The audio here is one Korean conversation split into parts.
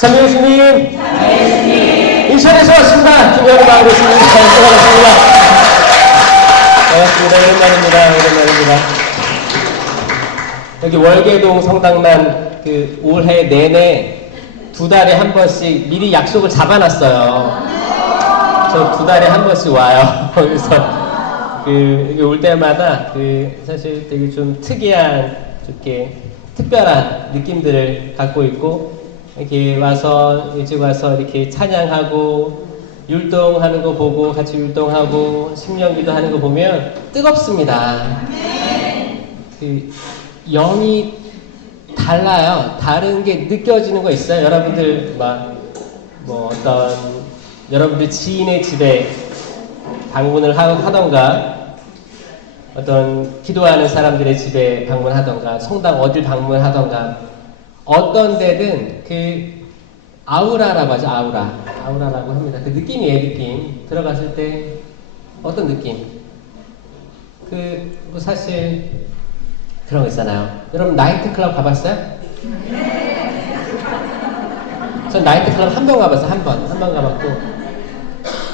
참 예수님, 인천에서 왔습니다. 중요한 마을에 있습니다. 반갑습니다. 오랜만입니다. 여기 월계동 성당만 올해 내내 2달에 한 번씩 미리 약속을 잡아놨어요. 저 2달에 한 번씩 와요. 그래서 여기 올 때마다 사실 되게 좀 특이한, 이렇게 특별한 느낌들을 갖고 있고, 이렇게 와서 일찍 와서 이렇게 찬양하고 율동하는 거 보고 같이 율동하고 신명기도 하는 거 보면 뜨겁습니다. 영이 달라요. 다른 게 느껴지는 거 있어요. 여러분들 어떤 여러분들 지인의 집에 방문을 하던가, 어떤 기도하는 사람들의 집에 방문하던가, 성당 어딜 방문하던가, 어떤 데든 아우라라고 하죠. 아우라라고 합니다. 그 느낌이에요. 느낌. 들어갔을 때 어떤 느낌? 사실 그런 거 있잖아요. 여러분 나이트클럽 가봤어요? 전 나이트클럽 한 번 가봤어요. 한 번 가봤고,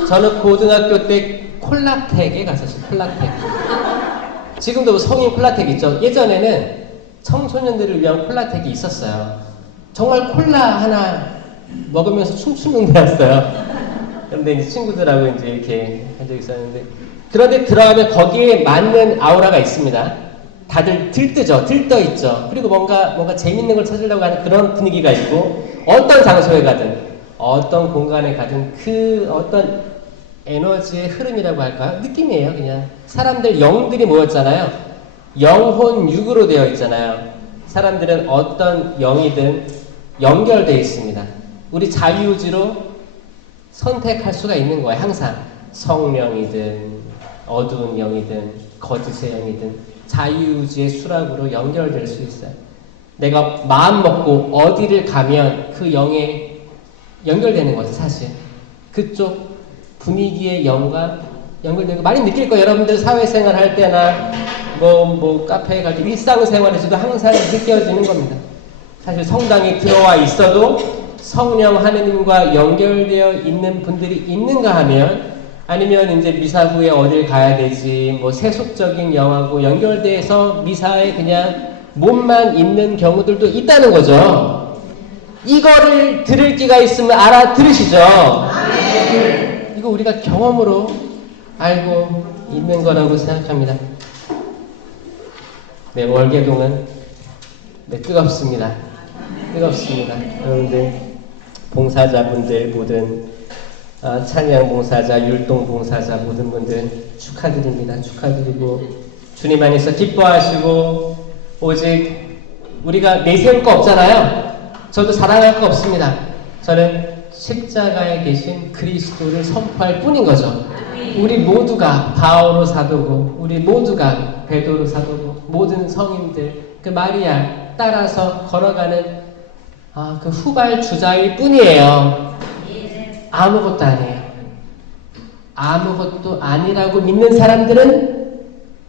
저는 고등학교 때 콜라텍에 갔었어요. 콜라텍. 지금도 성인 콜라텍 있죠. 예전에는 청소년들을 위한 콜라텍이 있었어요. 정말 콜라 하나 먹으면서 춤추는 데였어요. 그런데 이제 친구들하고 이제 이렇게 한 적이 있었는데, 그런데 들어가면 거기에 맞는 아우라가 있습니다. 다들 들떠 있죠. 그리고 뭔가 재밌는 걸 찾으려고 하는 그런 분위기가 있고, 어떤 장소에 가든, 어떤 공간에 가든 어떤 에너지의 흐름이라고 할까요? 느낌이에요, 그냥. 사람들, 영들이 모였잖아요. 영혼 육으로 되어 있잖아요. 사람들은 어떤 영이든 연결되어 있습니다. 우리 자유의지로 선택할 수가 있는 거예요. 항상 성령이든 어두운 영이든 거짓의 영이든 자유의지의 수락으로 연결될 수 있어요. 내가 마음 먹고 어디를 가면 그 영에 연결되는 거죠. 사실 그쪽 분위기의 영과 연결되는 거 많이 느낄 거예요. 여러분들 사회생활 할 때나 카페에 갈 때 일상생활에서도 항상 느껴지는 겁니다. 사실 성당에 들어와 있어도 성령 하느님과 연결되어 있는 분들이 있는가 하면, 아니면 이제 미사 후에 어딜 가야 되지, 세속적인 영하고 연결돼서 미사에 그냥 몸만 있는 경우들도 있다는 거죠. 이거를 들을 기가 있으면 알아들으시죠? 이거 우리가 경험으로 알고 있는 거라고 생각합니다. 네, 월계동은 뜨겁습니다. 여러분들, 봉사자분들, 모든 찬양 봉사자, 율동 봉사자 모든 분들 축하드립니다. 축하드리고, 주님 안에서 기뻐하시고, 오직 우리가 내세울 거 없잖아요. 저도 자랑할 거 없습니다. 저는 십자가에 계신 그리스도를 선포할 뿐인 거죠. 우리 모두가 바오로 사도고, 우리 모두가 베드로 사도고, 모든 성인들 마리아 따라서 걸어가는 그 후발 주자일 뿐이에요. 아무것도 아니에요. 아무것도 아니라고 믿는 사람들은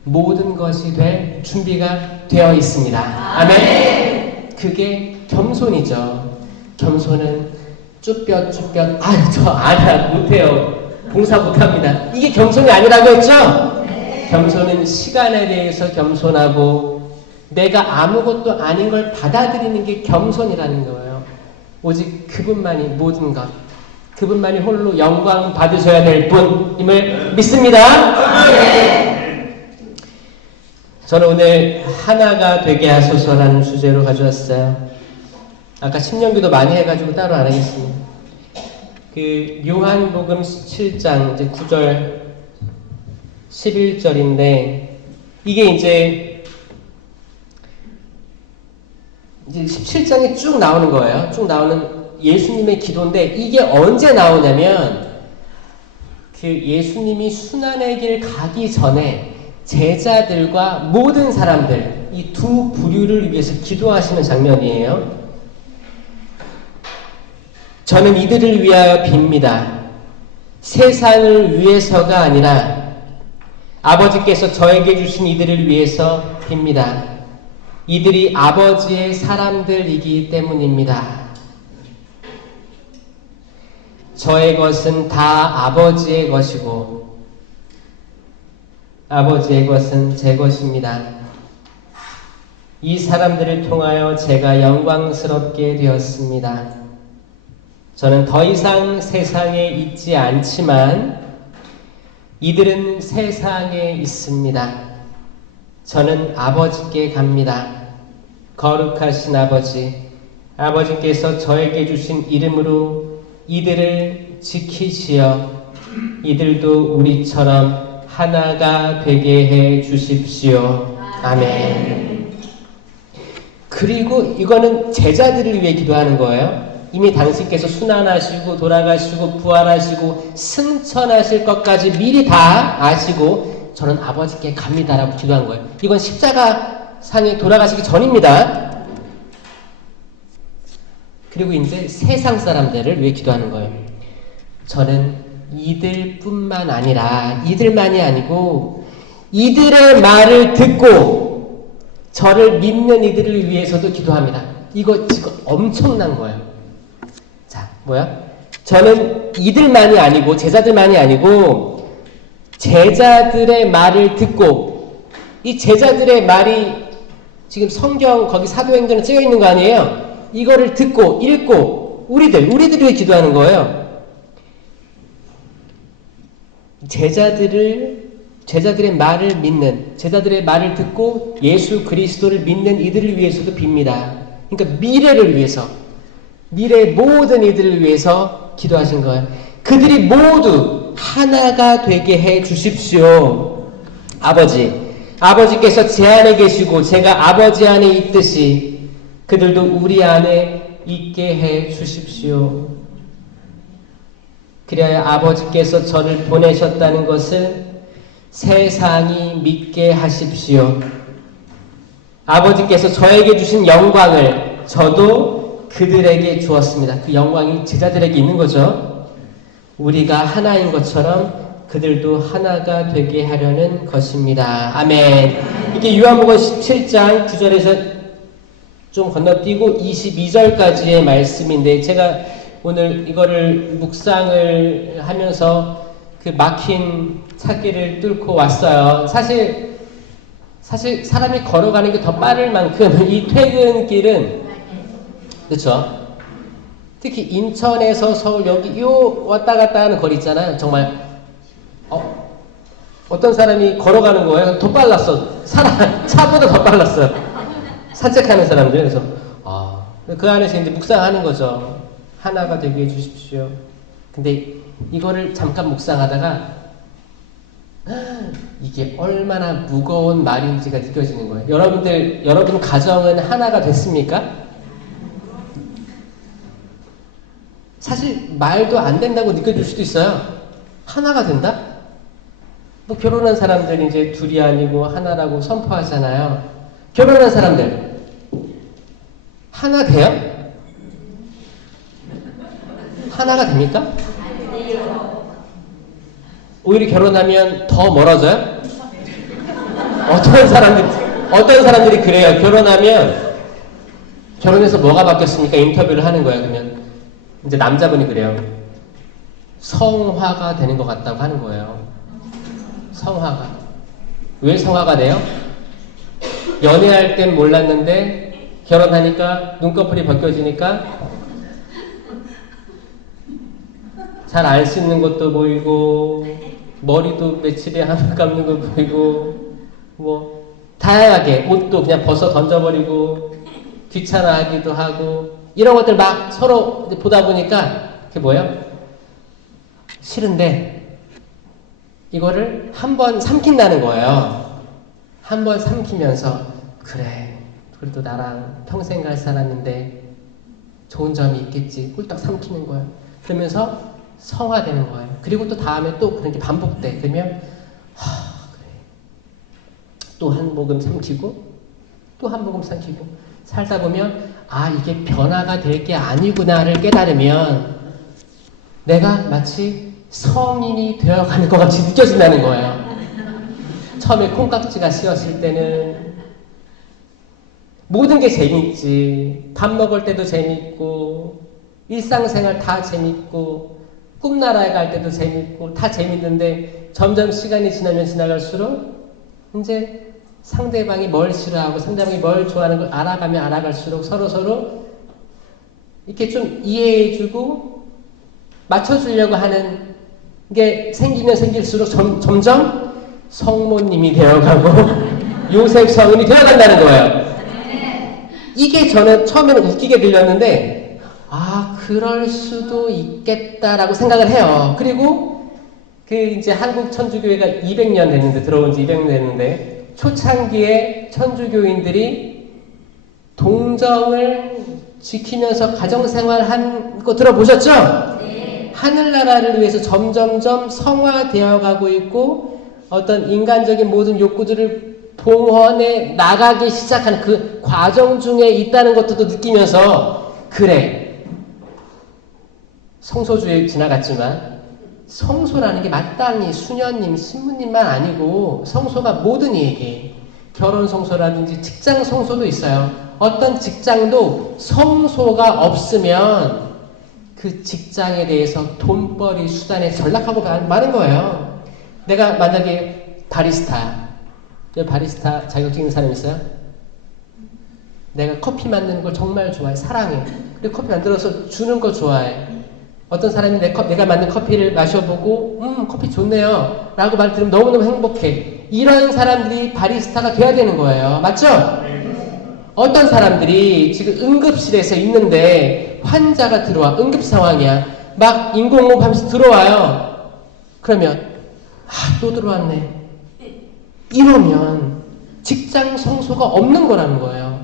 모든 것이 될 준비가 되어 있습니다. 아멘. 그게 겸손이죠. 겸손은 쭈뼛 저 아니야, 못해요, 봉사 못합니다, 이게 겸손이 아니라고 했죠? 겸손은 시간에 대해서 겸손하고, 내가 아무것도 아닌 걸 받아들이는 게 겸손이라는 거예요. 오직 그분만이 모든 것, 그분만이 홀로 영광 받으셔야 될 분임을 믿습니다. 저는 오늘 하나가 되게 하소서라는 주제로 가져왔어요. 아까 신명기도 많이 해가지고 따로 안 하겠습니다. 요한복음 17장 이제 9절 11절인데, 이게 이제 17장에 쭉 나오는 거예요. 쭉 나오는 예수님의 기도인데, 이게 언제 나오냐면 예수님이 순환의 길 가기 전에 제자들과 모든 사람들, 이 두 부류를 위해서 기도하시는 장면이에요. 저는 이들을 위하여 빕니다. 세상을 위해서가 아니라 아버지께서 저에게 주신 이들을 위해서 빕니다. 이들이 아버지의 사람들이기 때문입니다. 저의 것은 다 아버지의 것이고 아버지의 것은 제 것입니다. 이 사람들을 통하여 제가 영광스럽게 되었습니다. 저는 더 이상 세상에 있지 않지만 이들은 세상에 있습니다. 저는 아버지께 갑니다. 거룩하신 아버지, 아버지께서 저에게 주신 이름으로 이들을 지키시어 이들도 우리처럼 하나가 되게 해 주십시오. 아멘. 그리고 이거는 제자들을 위해 기도하는 거예요. 이미 당신께서 순환하시고 돌아가시고 부활하시고 승천하실 것까지 미리 다 아시고 저는 아버지께 갑니다라고 기도한 거예요. 이건 십자가 상에 돌아가시기 전입니다. 그리고 이제 세상 사람들을 위해 기도하는 거예요. 저는 이들뿐만 아니라 이들만이 아니고 이들의 말을 듣고 저를 믿는 이들을 위해서도 기도합니다. 이거 지금 엄청난 거예요. 자, 뭐야? 저는 이들만이 아니고 제자들만이 아니고 제자들의 말을 듣고 이 제자들의 말이 지금 성경 거기 사도행전에 쓰여 있는 거 아니에요? 이거를 듣고 읽고 우리들을 기도하는 거예요. 제자들의 말을 믿는, 제자들의 말을 듣고 예수 그리스도를 믿는 이들을 위해서도 빕니다. 그러니까 미래를 위해서, 미래의 모든 이들을 위해서 기도하신 거예요. 그들이 모두 하나가 되게 해 주십시오. 아버지께서 제 안에 계시고 제가 아버지 안에 있듯이 그들도 우리 안에 있게 해 주십시오. 그래야 아버지께서 저를 보내셨다는 것을 세상이 믿게 하십시오. 아버지께서 저에게 주신 영광을 저도 그들에게 주었습니다. 그 영광이 제자들에게 있는 거죠. 우리가 하나인 것처럼 그들도 하나가 되게 하려는 것입니다. 아멘. 이게 요한복음 17장 9절에서 좀 건너뛰고 22절까지의 말씀인데 제가 오늘 이거를 묵상을 하면서 그 막힌 찾기를 뚫고 왔어요. 사실 사람이 걸어가는 게 더 빠를 만큼 이 퇴근길은 그렇죠. 특히 인천에서 서울 여기 요 왔다 갔다 하는 거리 있잖아요. 정말 어떤 사람이 걸어가는 거예요. 더 빨랐어. 차보다 더 빨랐어요. 산책하는 사람들. 그래서 그 안에서 이제 묵상하는 거죠. 하나가 되게 해주십시오. 근데 이거를 잠깐 묵상하다가 이게 얼마나 무거운 말인지가 느껴지는 거예요. 여러분 가정은 하나가 됐습니까? 사실 말도 안 된다고 느껴질 수도 있어요. 하나가 된다? 뭐 결혼한 사람들 이제 둘이 아니고 하나라고 선포하잖아요. 결혼한 사람들 하나 돼요? 하나가 됩니까? 오히려 결혼하면 더 멀어져요? 어떤 사람들이 그래요. 결혼해서 뭐가 바뀌었습니까? 인터뷰를 하는 거예요. 그러면 이제 남자분이 그래요. 성화가 되는 것 같다고 하는 거예요. 성화가. 왜 성화가 돼요? 연애할 땐 몰랐는데 결혼하니까 눈꺼풀이 벗겨지니까 잘 안 씻는 것도 보이고 머리도 며칠에 하나 감는 거 보이고 뭐 다양하게 옷도 그냥 벗어 던져버리고 귀찮아하기도 하고 이런 것들 막 서로 보다 보니까 그게 뭐예요? 싫은데 이거를 한번 삼킨다는 거예요. 한번 삼키면서 그래 그래도 나랑 평생 갈 사람인데 좋은 점이 있겠지 꿀딱 삼키는 거예요. 그러면서 성화되는 거예요. 그리고 또 다음에 또 그런 게 반복돼. 그러면 그래 또 한 모금 삼키고 또 한 모금 삼키고 살다 보면 이게 변화가 될 게 아니구나를 깨달으면 내가 마치 성인이 되어가는 것 같이 느껴진다는 거예요. 처음에 콩깍지가 씌었을 때는 모든 게 재밌지. 밥 먹을 때도 재밌고 일상생활 다 재밌고 꿈나라에 갈 때도 재밌고 다 재밌는데 점점 시간이 지나면 지나갈수록 이제 상대방이 뭘 싫어하고 상대방이 뭘 좋아하는 걸 알아가면 알아갈수록 서로 이렇게 좀 이해해주고 맞춰주려고 하는 게 생기면 생길수록 점점 성모님이 되어가고 요셉 성인이 되어간다는 거예요. 이게 저는 처음에는 웃기게 들렸는데 그럴 수도 있겠다라고 생각을 해요. 그리고 그 이제 한국 천주교회가 200년 됐는데 들어온 지 200년 됐는데 초창기에 천주교인들이 동정을 지키면서 가정생활 한 거 들어보셨죠? 네. 하늘나라를 위해서 점점점 성화되어 가고 있고 어떤 인간적인 모든 욕구들을 봉헌해 나가기 시작하는 그 과정 중에 있다는 것도 느끼면서 그래 성소주의 지나갔지만 성소라는 게 마땅히 수녀님, 신부님만 아니고 성소가 모든 이에게 결혼 성소라든지 직장 성소도 있어요. 어떤 직장도 성소가 없으면 그 직장에 대해서 돈벌이 수단에 전락하고 마는 거예요. 내가 만약에 바리스타 자격증 있는 사람 있어요? 내가 커피 만드는 걸 정말 좋아해. 사랑해. 그리고 커피 만들어서 주는 거 좋아해. 어떤 사람이 내가 만든 커피를 마셔보고 커피 좋네요 라고 말 들으면 너무너무 행복해. 이런 사람들이 바리스타가 돼야 되는 거예요. 맞죠? 어떤 사람들이 지금 응급실에서 있는데 환자가 들어와. 응급 상황이야. 막 인공호흡 하면서 들어와요. 그러면 또 들어왔네. 이러면 직장 성소가 없는 거라는 거예요.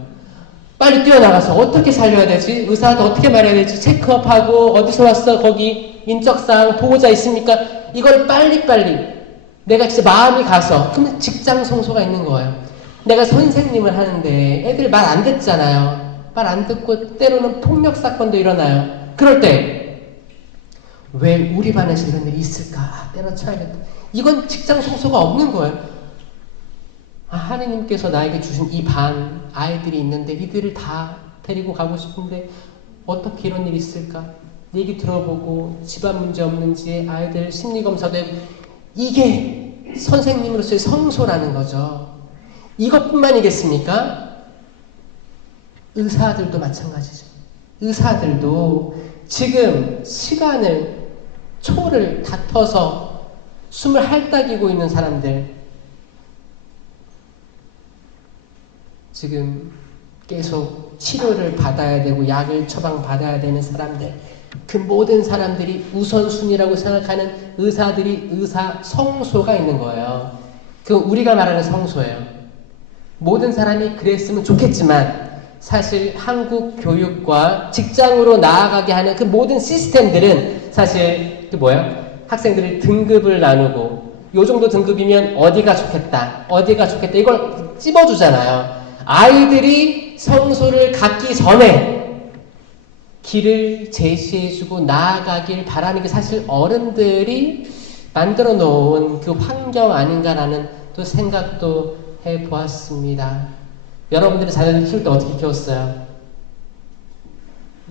빨리 뛰어나가서 어떻게 살려야 되지? 의사한테 어떻게 말해야 되지? 체크업하고 어디서 왔어? 거기 인적사항 보호자 있습니까? 이걸 빨리빨리 내가 진짜 마음이 가서 그럼 직장 성소가 있는 거예요. 내가 선생님을 하는데 애들 말 안 듣잖아요. 말 안 듣고 때로는 폭력 사건도 일어나요. 그럴 때 왜 우리 반에서 이런 일이 있을까? 때려쳐야겠다. 이건 직장 성소가 없는 거예요. 하느님께서 나에게 주신 이 반 아이들이 있는데 이들을 다 데리고 가고 싶은데 어떻게 이런 일이 있을까? 얘기 들어보고 집안 문제 없는지 아이들 심리검사도 해보고 이게 선생님으로서의 성소라는 거죠. 이것뿐만이겠습니까? 의사들도 마찬가지죠. 의사들도 지금 초를 다퉈서 숨을 핥아기고 있는 사람들 지금 계속 치료를 받아야 되고 약을 처방받아야 되는 사람들 그 모든 사람들이 우선순위라고 생각하는 의사들이 의사 성소가 있는 거예요. 그 우리가 말하는 성소예요. 모든 사람이 그랬으면 좋겠지만 사실 한국 교육과 직장으로 나아가게 하는 그 모든 시스템들은 사실 학생들이 등급을 나누고 요 정도 등급이면 어디가 좋겠다 이걸 찝어주잖아요. 아이들이 성소를 갖기 전에 길을 제시해주고 나아가길 바라는 게 사실 어른들이 만들어 놓은 그 환경 아닌가라는 또 생각도 해보았습니다. 여러분들이 자녀들 키울 때 어떻게 키웠어요?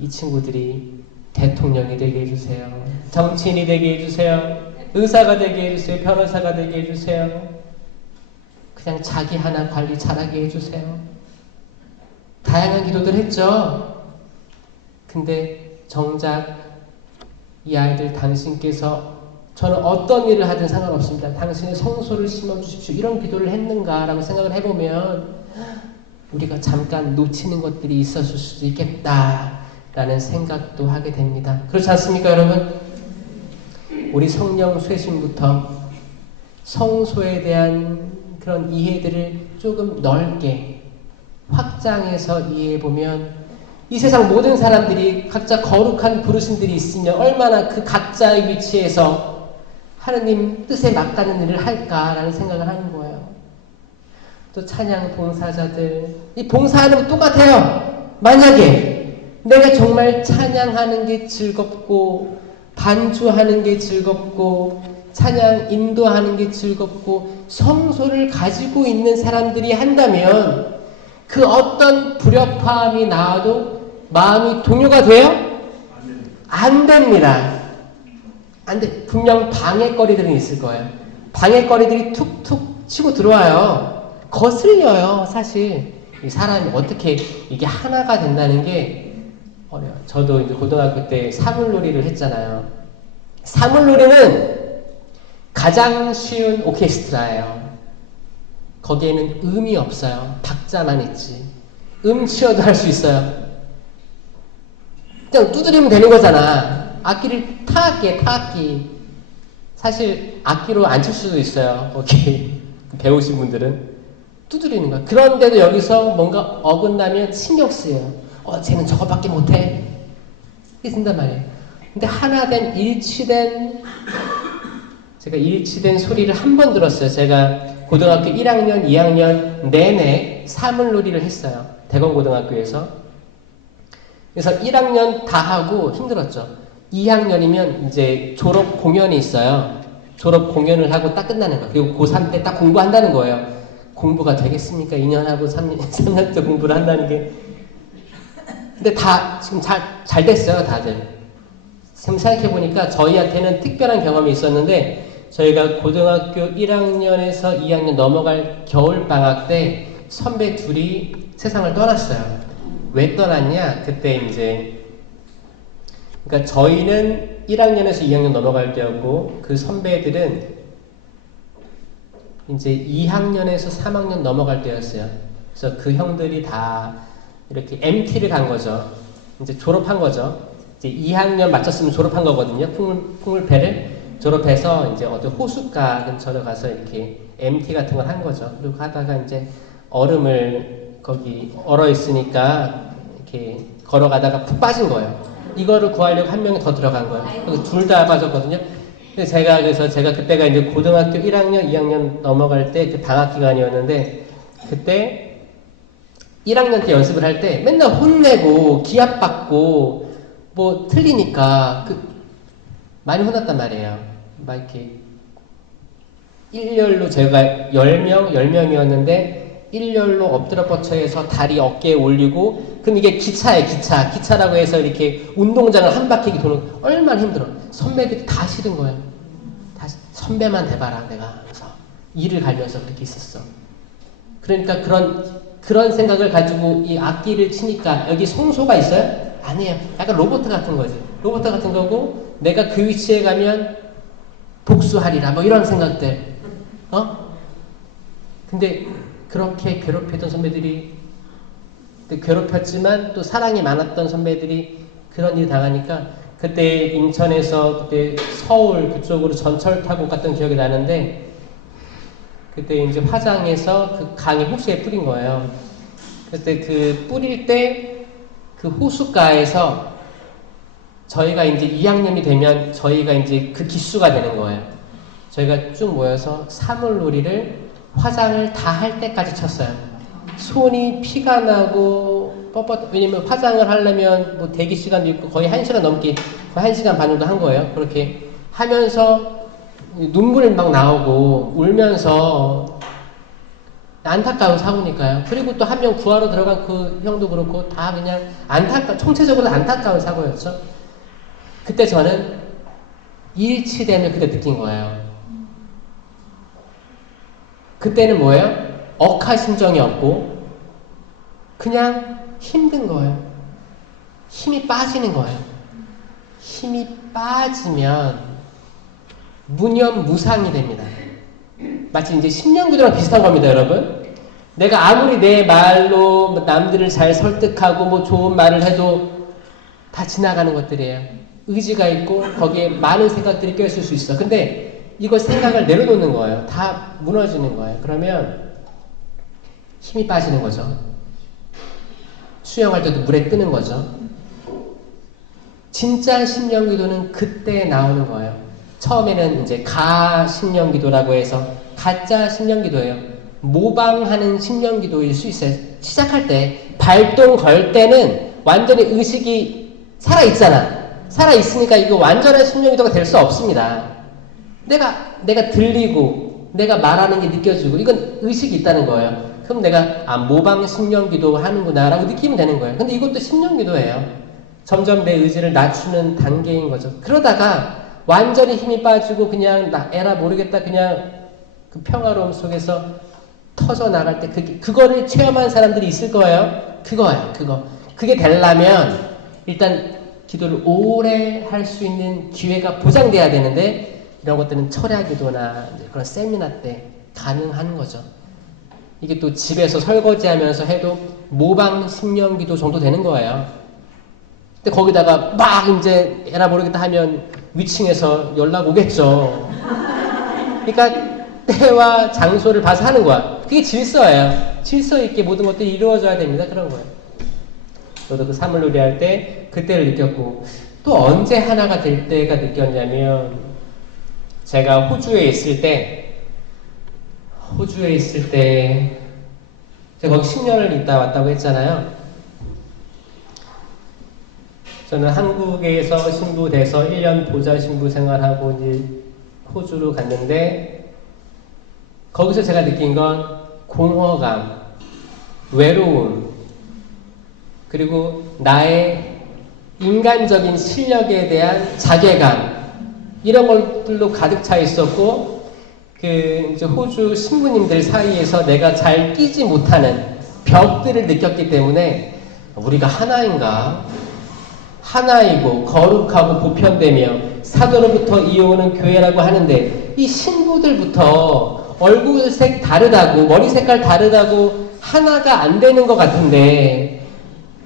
이 친구들이 대통령이 되게 해주세요. 정치인이 되게 해주세요. 의사가 되게 해주세요. 변호사가 되게 해주세요. 그냥 자기 하나 관리 잘하게 해주세요. 다양한 기도들 했죠. 근데 정작 이 아이들 당신께서 저는 어떤 일을 하든 상관없습니다. 당신의 성소를 심어주십시오. 이런 기도를 했는가라고 생각을 해보면 우리가 잠깐 놓치는 것들이 있었을 수도 있겠다라는 생각도 하게 됩니다. 그렇지 않습니까, 여러분? 우리 성령 쇄신부터 성소에 대한 그런 이해들을 조금 넓게 확장해서 이해해보면 이 세상 모든 사람들이 각자 거룩한 부르심들이 있으면 얼마나 그 각자의 위치에서 하느님 뜻에 맞가는 일을 할까라는 생각을 하는 거예요. 또 찬양 봉사자들 이 봉사하는 거 똑같아요. 만약에 내가 정말 찬양하는 게 즐겁고 반주하는 게 즐겁고 찬양 인도하는 게 즐겁고 성소를 가지고 있는 사람들이 한다면 그 어떤 불협화음이 나와도 마음이 동요가 돼요? 안 됩니다. 안 돼. 분명 방해거리들은 있을 거예요. 방해거리들이 툭툭 치고 들어와요. 거슬려요, 사실. 이 사람이 어떻게 이게 하나가 된다는 게 어려워요. 저도 이제 고등학교 때 사물놀이를 했잖아요. 사물놀이는 가장 쉬운 오케스트라예요. 거기에는 음이 없어요. 박자만 있지. 치어도 할 수 있어요. 그냥 두드리면 되는 거잖아. 악기를 타악기. 사실 악기로 안 칠 수도 있어요. 거기 배우신 분들은 두드리는 거야. 그런데도 여기서 뭔가 어긋나면 신경 쓰여요. 쟤는 저거밖에 못해. 이게 된단 말이에요. 근데 하나된 제가 일치된 소리를 한 번 들었어요. 제가 고등학교 1학년, 2학년 내내 사물놀이를 했어요. 대건고등학교에서. 그래서 1학년 다 하고 힘들었죠. 2학년이면 이제 졸업 공연이 있어요. 졸업 공연을 하고 딱 끝나는 거예요. 그리고 고3 때 딱 공부한다는 거예요. 공부가 되겠습니까? 2년 하고 3년 때 공부를 한다는 게. 근데 다 지금 잘 됐어요, 다들. 지금 생각해보니까 저희한테는 특별한 경험이 있었는데, 저희가 고등학교 1학년에서 2학년 넘어갈 겨울방학 때 선배 둘이 세상을 떠났어요. 왜 떠났냐? 그때 이제, 그러니까 저희는 1학년에서 2학년 넘어갈 때였고, 그 선배들은 이제 2학년에서 3학년 넘어갈 때였어요. 그래서 그 형들이 다 이렇게 MT를 간 거죠. 이제 졸업한 거죠. 이제 2학년 마쳤으면 졸업한 거거든요. 풍물패를 졸업해서 이제 어디 호숫가 근처로 가서 이렇게 MT 같은 걸 한 거죠. 그리고 하다가 이제 얼음을 거기 얼어 있으니까 이렇게 걸어가다가 푹 빠진 거예요. 이거를 구하려고 한 명이 더 들어간 거예요. 그래서 둘 다 빠졌거든요. 그래서 제가 그때가 이제 고등학교 1학년, 2학년 넘어갈 때 그 방학 기간이었는데, 그때 1학년 때 연습을 할 때 맨날 혼내고 기합받고 뭐 틀리니까 많이 혼났단 말이에요. 막 이렇게 일렬로 제가 10명이었는데 일렬로 엎드려 뻗쳐해서 다리 어깨에 올리고, 그럼 이게 기차예요. 기차라고 해서 이렇게 운동장을 한 바퀴 도는, 얼마나 힘들어. 선배들이 다 싫은 거예요. 다 선배만 돼봐라 내가. 그래서 이를 갈면서 그렇게 있었어. 그러니까 그런 생각을 가지고 이 악기를 치니까, 여기 성소가 있어요? 아니에요. 약간 로봇 같은 거지. 로봇 같은 거고, 내가 그 위치에 가면 복수하리라 뭐 이런 생각들. 근데 그렇게 괴롭혔던 선배들이, 괴롭혔지만 또 사랑이 많았던 선배들이 그런 일 당하니까, 그때 인천에서 그때 서울 그쪽으로 전철 타고 갔던 기억이 나는데, 그때 이제 화장에서 그 강에 호수에 뿌린 거예요. 그때 그 뿌릴 때 그 호숫가에서 저희가 이제 2학년이 되면 저희가 이제 그 기수가 되는 거예요. 저희가 쭉 모여서 사물놀이를 화장을 다 할 때까지 쳤어요. 손이 피가 나고 왜냐면 화장을 하려면 뭐 대기 시간도 있고 거의 1시간 넘게, 거의 1시간 반 정도 한 거예요. 그렇게 하면서 눈물이 막 나오고 울면서 안타까운 사고니까요. 그리고 또 한 명 구하러 들어간 그 형도 그렇고 다 그냥 총체적으로 안타까운 사고였죠. 그때 저는 일치됨을 그때 느낀 거예요. 그때는 뭐예요? 억하심정이 없고 그냥 힘든 거예요. 힘이 빠지는 거예요. 힘이 빠지면 무념무상이 됩니다. 마치 이제 심령기도랑 비슷한 겁니다, 여러분. 내가 아무리 내 말로 남들을 잘 설득하고 뭐 좋은 말을 해도 다 지나가는 것들이에요. 의지가 있고 거기에 많은 생각들이 껴있을 수 있어. 근데 이거 생각을 내려놓는 거예요. 다 무너지는 거예요. 그러면 힘이 빠지는 거죠. 수영할 때도 물에 뜨는 거죠. 진짜 심령기도는 그때 나오는 거예요. 처음에는 이제 가심령기도라고 해서 가짜 심령기도예요. 모방하는 심령기도일 수 있어요. 시작할 때 발동 걸 때는 완전히 의식이 살아있잖아. 살아있으니까 이거 완전한 심령기도가 될 수 없습니다. 내가 들리고 내가 말하는 게 느껴지고 이건 의식이 있다는 거예요. 그럼 내가 모방 심령기도 하는구나 라고 느끼면 되는 거예요. 근데 이것도 심령기도예요. 점점 내 의지를 낮추는 단계인 거죠. 그러다가 완전히 힘이 빠지고 그냥 나 에라 모르겠다 그냥 그 평화로움 속에서 터져 나갈 때 그거를 체험한 사람들이 있을 거예요. 그거예요. 그게 되려면 일단 기도를 오래 할 수 있는 기회가 보장돼야 되는데 이런 것들은 철야 기도나 그런 세미나 때 가능한 거죠. 이게 또 집에서 설거지하면서 해도 모방 신령 기도 정도 되는 거예요. 근데 거기다가 막 이제 에라 모르겠다 하면 위층에서 연락 오겠죠. 그러니까 때와 장소를 봐서 하는 거야. 그게 질서예요. 질서 있게 모든 것들이 이루어져야 됩니다. 그런 거예요. 저도 그 사물놀이 할 때 그때를 느꼈고 또 언제 하나가 될 때가 느꼈냐면 제가 호주에 있을 때 제가 거기 10년을 있다 왔다고 했잖아요. 저는 한국에서 신부돼서 1년 보좌 신부 생활하고 이제 호주로 갔는데 거기서 제가 느낀 건 공허감, 외로움, 그리고 나의 인간적인 실력에 대한 자괴감 이런 것들로 가득 차 있었고 그 이제 호주 신부님들 사이에서 내가 잘 끼지 못하는 벽들을 느꼈기 때문에 우리가 하나인가? 하나이고 거룩하고 보편되며 사도로부터 이어오는 교회라고 하는데 이 신부들부터 얼굴색 다르다고 머리 색깔 다르다고 하나가 안 되는 것 같은데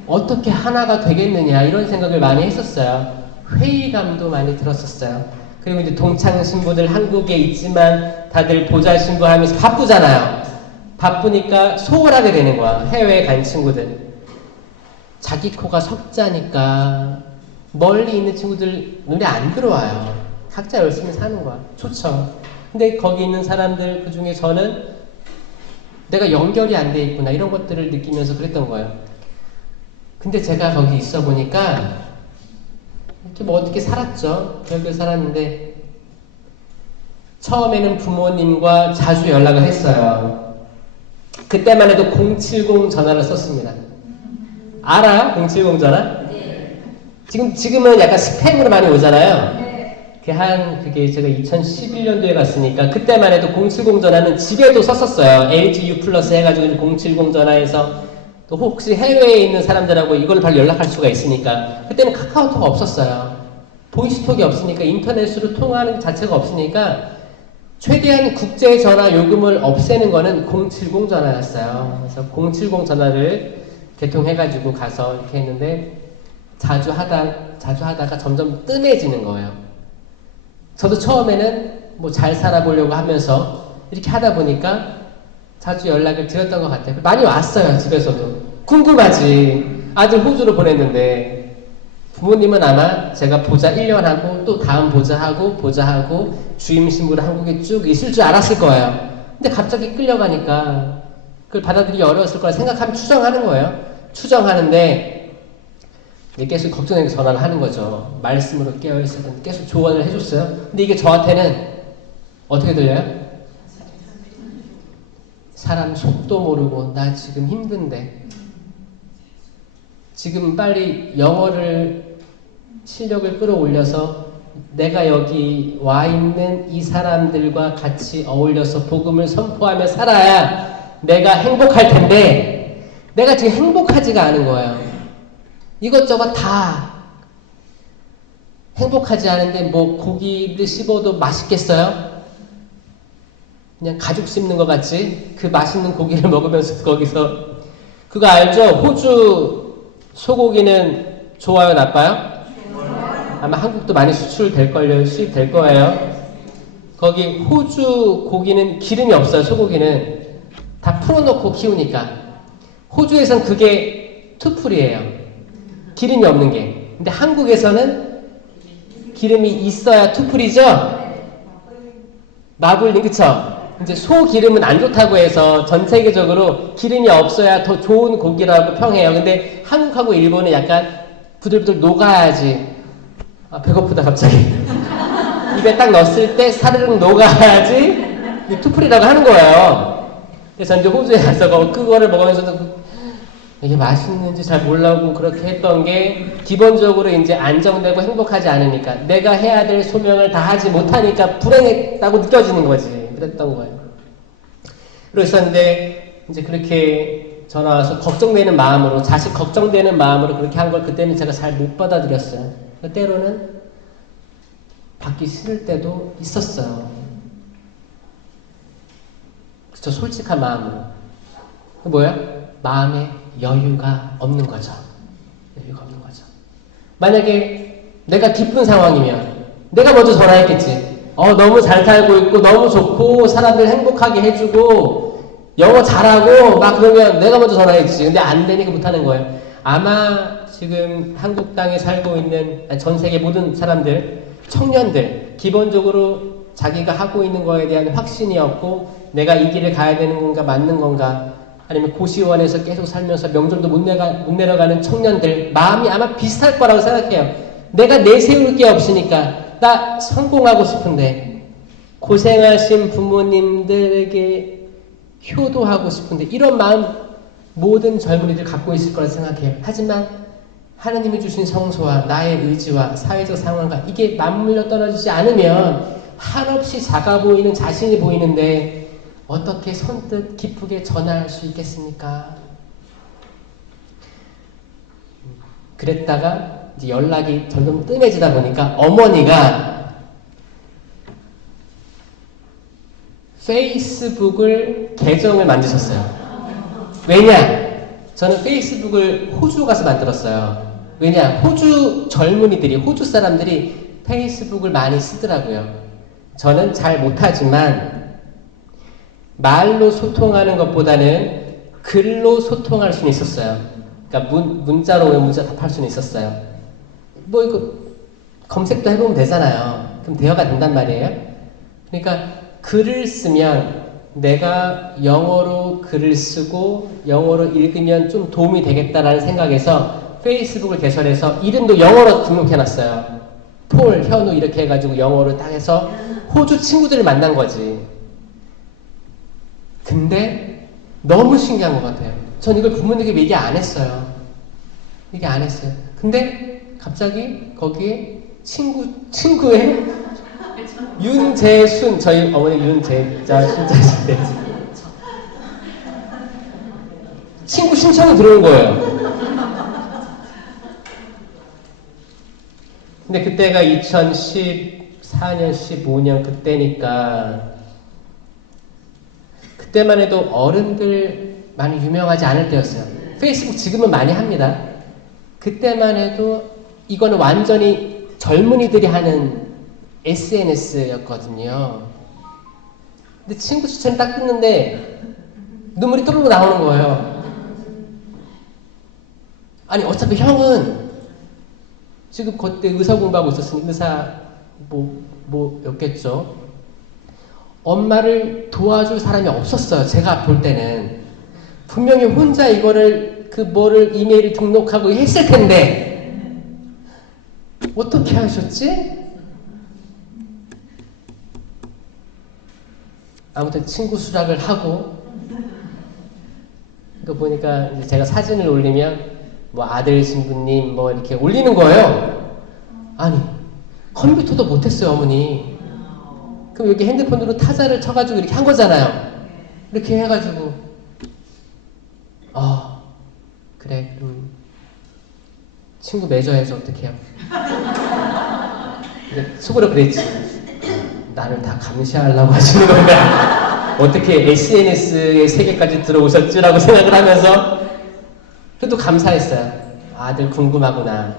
어떻게 하나가 되겠느냐 이런 생각을 많이 했었어요. 회의감도 많이 들었었어요. 그리고 이제 동창 신부들 한국에 있지만 다들 보좌 신부 하면서 바쁘잖아요. 바쁘니까 소홀하게 되는 거야. 해외에 간 친구들. 자기 코가 석자니까 멀리 있는 친구들 눈에 안 들어와요. 각자 열심히 사는 거야. 좋죠. 근데 거기 있는 사람들 그 중에 저는 내가 연결이 안 돼 있구나 이런 것들을 느끼면서 그랬던 거예요. 근데 제가 거기 있어 보니까 이렇게 뭐 어떻게 살았죠. 별별 살았는데 처음에는 부모님과 자주 연락을 했어요. 그때만 해도 070 전화를 썼습니다. 알아? 070 전화? 네. 지금은 약간 스팸으로 많이 오잖아요. 네. 그게 제가 2011년도에 갔으니까 그때만 해도 070 전화는 집에도 썼었어요. LGU 플러스 해가지고 070 전화에서 또 혹시 해외에 있는 사람들하고 이걸 바로 연락할 수가 있으니까 그때는 카카오톡 없었어요. 보이스톡이 없으니까 인터넷으로 통화하는 자체가 없으니까 최대한 국제 전화 요금을 없애는 거는 070 전화였어요. 그래서 070 전화를 개통해가지고 가서 이렇게 했는데 자주 하다가 점점 뜸해지는 거예요. 저도 처음에는 뭐 잘 살아보려고 하면서 이렇게 하다 보니까 자주 연락을 드렸던 것 같아요. 많이 왔어요. 집에서도. 궁금하지. 아들 호주로 보냈는데 부모님은 아마 제가 보자 1년 하고 또 다음 보자하고 주임 신부를 한국에 쭉 있을 줄 알았을 거예요. 근데 갑자기 끌려가니까 그걸 받아들이기 어려웠을 거라 생각하면 추정하는 거예요. 추정하는데 계속 걱정해서 전화를 하는 거죠. 말씀으로 깨어있을 때 계속 조언을 해줬어요. 근데 이게 저한테는 어떻게 들려요? 사람 속도 모르고 나 지금 힘든데 지금 빨리 영어를 실력을 끌어올려서 내가 여기 와 있는 이 사람들과 같이 어울려서 복음을 선포하며 살아야 내가 행복할 텐데 내가 지금 행복하지가 않은 거예요. 이것저것 다 행복하지 않은데 뭐 고기를 씹어도 맛있겠어요? 그냥 가죽 씹는 것 같지? 그 맛있는 고기를 먹으면서 거기서 그거 알죠? 호주 소고기는 좋아요, 나빠요? 아마 한국도 많이 수출될걸요. 수입될 거예요. 거기 호주 고기는 기름이 없어요. 소고기는 다 풀어놓고 키우니까. 호주에선 그게 투풀이에요. 기름이 없는 게. 근데 한국에서는 기름이 있어야 투풀이죠? 마블링, 그쵸? 이제 소 기름은 안 좋다고 해서 전 세계적으로 기름이 없어야 더 좋은 고기라고 평해요. 근데 한국하고 일본은 약간 부들부들 녹아야지. 아, 배고프다 갑자기. 입에 딱 넣었을 때 사르륵 녹아야지 투풀이라고 하는 거예요. 그래서 이제 호주에 가서 그거를 먹으면서도 이게 맛있는지 잘 몰라고 그렇게 했던 게 기본적으로 이제 안정되고 행복하지 않으니까 내가 해야 될 소명을 다 하지 못하니까 불행했다고 느껴지는 거지. 그랬던 거예요. 그러셨는데 이제 그렇게 전화 와서 걱정되는 마음으로 자식 걱정되는 마음으로 그렇게 한 걸 그때는 제가 잘 못 받아들였어요. 때로는 받기 싫을 때도 있었어요. 그쵸? 솔직한 마음으로. 뭐야? 마음에 여유가 없는 거죠. 여유가 없는 거죠. 만약에 내가 기쁜 상황이면 내가 먼저 전화했겠지. 너무 잘 살고 있고 너무 좋고 사람들 행복하게 해주고 영어 잘하고 막 그러면 내가 먼저 전화했지. 근데 안 되니까 못하는 거예요. 아마 지금 한국 땅에 살고 있는 전 세계 모든 사람들, 청년들 기본적으로 자기가 하고 있는 거에 대한 확신이 없고 내가 이 길을 가야 되는 건가 맞는 건가 아니면 고시원에서 계속 살면서 명절도 못 내려가는 청년들 마음이 아마 비슷할 거라고 생각해요. 내가 내세울 게 없으니까 나 성공하고 싶은데 고생하신 부모님들에게 효도하고 싶은데 이런 마음 모든 젊은이들 갖고 있을 거라 생각해요. 하지만 하느님이 주신 성소와 나의 의지와 사회적 상황과 이게 맞물려 떨어지지 않으면 한없이 작아 보이는 자신이 보이는데 어떻게 선뜻 기쁘게 전화할 수 있겠습니까? 그랬다가 이제 연락이 점점 뜸해지다 보니까 어머니가 페이스북을 계정을 만드셨어요. 왜냐? 저는 페이스북을 호주 가서 만들었어요. 왜냐? 호주 젊은이들이, 호주 사람들이 페이스북을 많이 쓰더라고요. 저는 잘 못하지만 말로 소통하는 것보다는 글로 소통할 수는 있었어요. 그러니까 문자로 오면 문자 답할 수는 있었어요. 뭐 이거 검색도 해보면 되잖아요. 그럼 대화가 된단 말이에요. 그러니까 글을 쓰면 내가 영어로 글을 쓰고 영어로 읽으면 좀 도움이 되겠다라는 생각에서 페이스북을 개설해서 이름도 영어로 등록해놨어요. 폴, 현우 이렇게 해가지고 영어로 딱 해서 호주 친구들을 만난 거지. 근데 너무 신기한 것 같아요. 전 이걸 부모님에게 얘기 안 했어요. 얘기 안 했어요. 근데 갑자기 거기에 친구의 윤재순, 저희 어머니 윤재자 순자신데 친구 신청이 들어온 거예요. 근데 그때가 2014년, 15년 그때니까 그때만 해도 어른들 많이 유명하지 않을 때였어요. 페이스북 지금은 많이 합니다. 그때만 해도 이거는 완전히 젊은이들이 하는 SNS였거든요. 근데 친구 추천 딱 뜯는데 눈물이 또르르 나오는 거예요. 아니 어차피 형은 지금 그때 의사 공부하고 있었으니 의사 뭐였겠죠. 엄마를 도와줄 사람이 없었어요. 제가 볼 때는 분명히 혼자 이거를 뭐를 이메일을 등록하고 했을 텐데 어떻게 하셨지? 아무튼 친구 수락을 하고 그 보니까 이제 제가 사진을 올리면 뭐 아들 신부님 뭐 이렇게 올리는 거예요. 아니 컴퓨터도 못했어요 어머니. 그럼 여기 핸드폰으로 타자를 쳐가지고 이렇게 한 거잖아요. 이렇게 해가지고 그래 친구 매저해서 어떡해요. 속으로 그랬지. 나를 다 감시하려고 하시는 건가? 어떻게 SNS의 세계까지 들어오셨지라고 생각을 하면서 그래도 감사했어요. 아들 궁금하구나.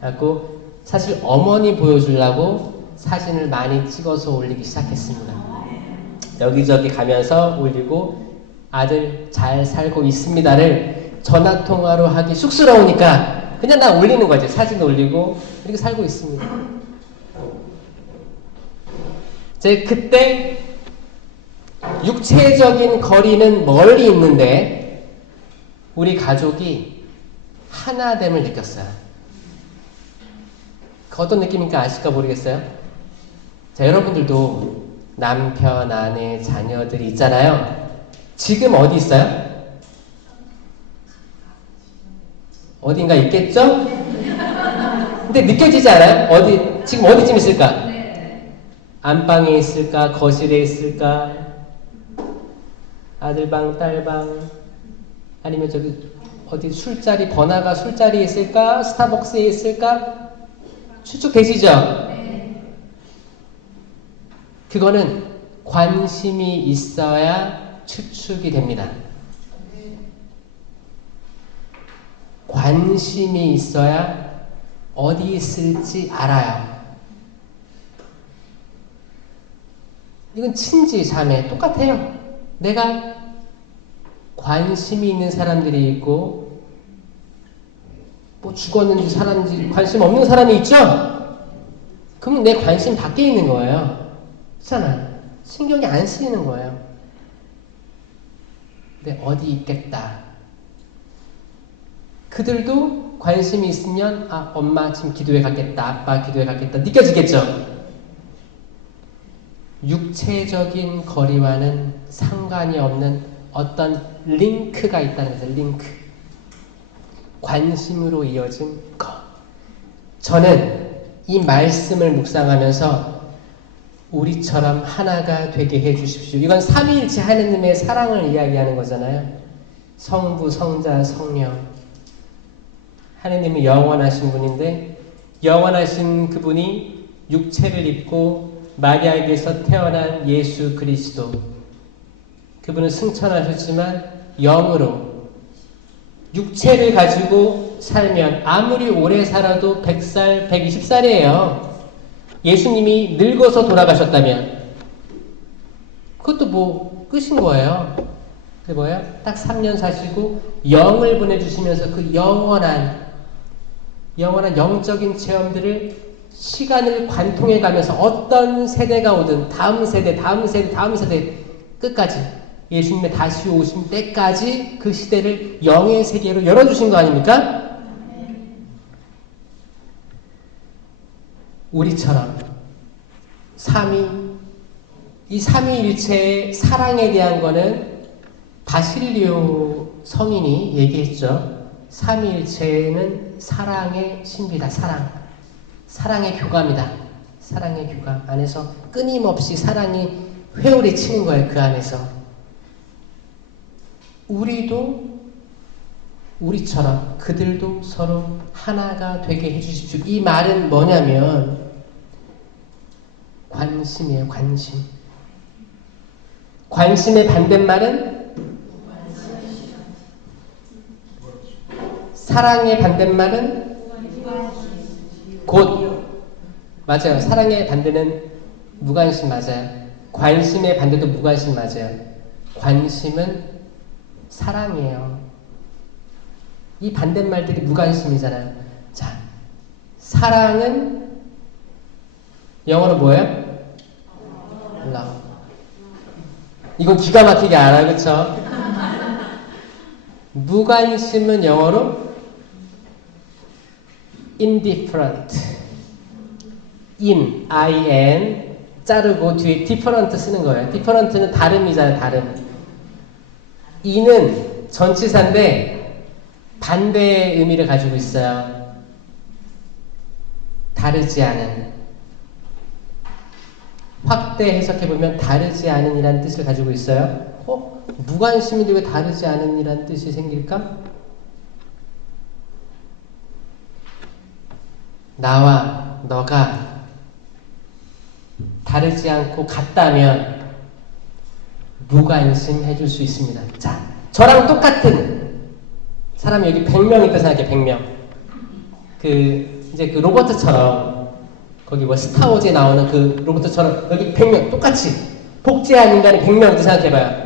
그래갖고 사실 어머니 보여주려고 사진을 많이 찍어서 올리기 시작했습니다. 여기저기 가면서 올리고 아들 잘 살고 있습니다를 전화통화로 하기 쑥스러우니까 그냥 나 올리는 거지. 사진 올리고 이렇게 살고 있습니다. 그때 육체적인 거리는 멀리 있는데 우리 가족이 하나됨을 느꼈어요. 그 어떤 느낌인가 아실까 모르겠어요. 자, 여러분들도 남편, 아내, 자녀들이 있잖아요. 지금 어디 있어요? 어딘가 있겠죠? 근데 느껴지지 않아요? 지금 어디쯤 있을까? 안방에 있을까? 거실에 있을까? 아들방, 딸방, 아니면 저기 어디 술자리, 번화가 술자리에 있을까? 스타벅스에 있을까? 추측되시죠? 그거는 관심이 있어야 추측이 됩니다. 관심이 있어야 어디 있을지 알아요. 이건 친지, 자매 똑같아요. 내가 관심이 있는 사람들이 있고 뭐 죽었는지 살았는지 관심 없는 사람이 있죠? 그럼 내 관심 밖에 있는 거예요. 그렇잖아요. 신경이 안 쓰이는 거예요. 근데 어디 있겠다. 그들도 관심이 있으면 엄마 지금 기도회 갔겠다. 아빠 기도회 갔겠다. 느껴지겠죠? 육체적인 거리와는 상관이 없는 어떤 링크가 있다는 거죠. 링크. 관심으로 이어진 것. 저는 이 말씀을 묵상하면서 우리처럼 하나가 되게 해주십시오. 이건 삼위일체 하느님의 사랑을 이야기하는 거잖아요. 성부, 성자, 성령. 하느님은 영원하신 분인데 영원하신 그분이 육체를 입고 마리아에게서 태어난 예수 그리스도. 그분은 승천하셨지만 영으로 육체를 가지고 살면 아무리 오래 살아도 100살, 120살이에요. 예수님이 늙어서 돌아가셨다면 그것도 뭐 끝인 거예요. 그게 뭐예요? 딱 3년 사시고 영을 보내주시면서 그 영원한 영적인 체험들을 시간을 관통해 가면서 어떤 세대가 오든 다음 세대 끝까지 예수님의 다시 오신 때까지 그 시대를 영의 세계로 열어주신 거 아닙니까? 우리처럼 이 삼위일체의 사랑에 대한 거는 바실리오 성인이 얘기했죠. 삼위일체는 사랑의 신비다. 사랑의 교감이다. 사랑의 교감 안에서 끊임없이 사랑이 회오리 치는 거예요. 그 안에서 우리처럼 그들도 서로 하나가 되게 해주십시오. 이 말은 뭐냐면 관심이에요. 관심의 반대말은 사랑의 반대말은 맞아요. 사랑의 반대는 무관심 맞아요. 관심의 반대도 무관심 맞아요. 관심은 사랑이에요. 이 반대말들이 무관심이잖아요. 자, 사랑은 영어로 뭐예요? love. 이거 기가 막히게 알아, 그쵸? 무관심은 영어로 indifferent. in 자르고 뒤에 different 쓰는 거예요. different는 다름이잖아요. 다름. in은 전치사인데 반대의 의미를 가지고 있어요. 다르지 않은. 확대 해석해보면 다르지 않은 이라는 뜻을 가지고 있어요. 무관심인데 왜 다르지 않은 이라는 뜻이 생길까? 나와 너가 다르지 않고 같다면 무관심 해줄 수 있습니다. 자, 저랑 똑같은 사람이 여기 100명 있다 생각해. 100명. 이제 그 로버트처럼 거기 뭐 스타워즈에 나오는 그 로버트처럼 여기 100명 똑같이 복제한 인간이 100명 있다 생각해봐요.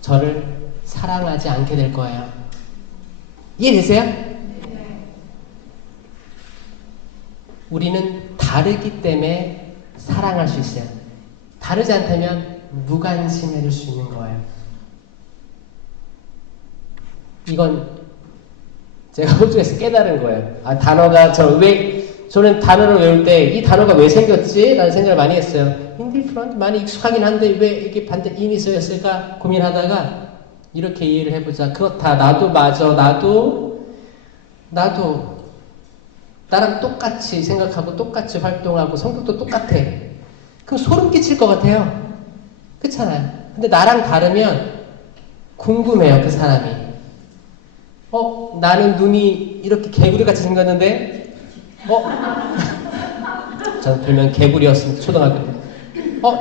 저를 사랑하지 않게 될 거예요. 이해되세요? 우리는 다르기 때문에 사랑할 수 있어요. 다르지 않다면 무관심해질 수 있는 거예요. 이건 제가 호주에서 깨달은 거예요. 단어가 저는 단어를 외울 때 이 단어가 왜 생겼지? 라는 생각을 많이 했어요. indifferent 많이 익숙하긴 한데 왜 이게 반대 in이 쓰였을까 고민하다가 이렇게 이해를 해보자. 그렇다. 나도 맞아. 나도 나도 나랑 똑같이 생각하고 똑같이 활동하고 성격도 똑같아. 그럼 소름 끼칠 것 같아요. 그렇잖아요. 근데 나랑 다르면 궁금해요, 그 사람이. 나는 눈이 이렇게 개구리같이 생겼는데, 저는 별명 개구리였습니다, 초등학교 때.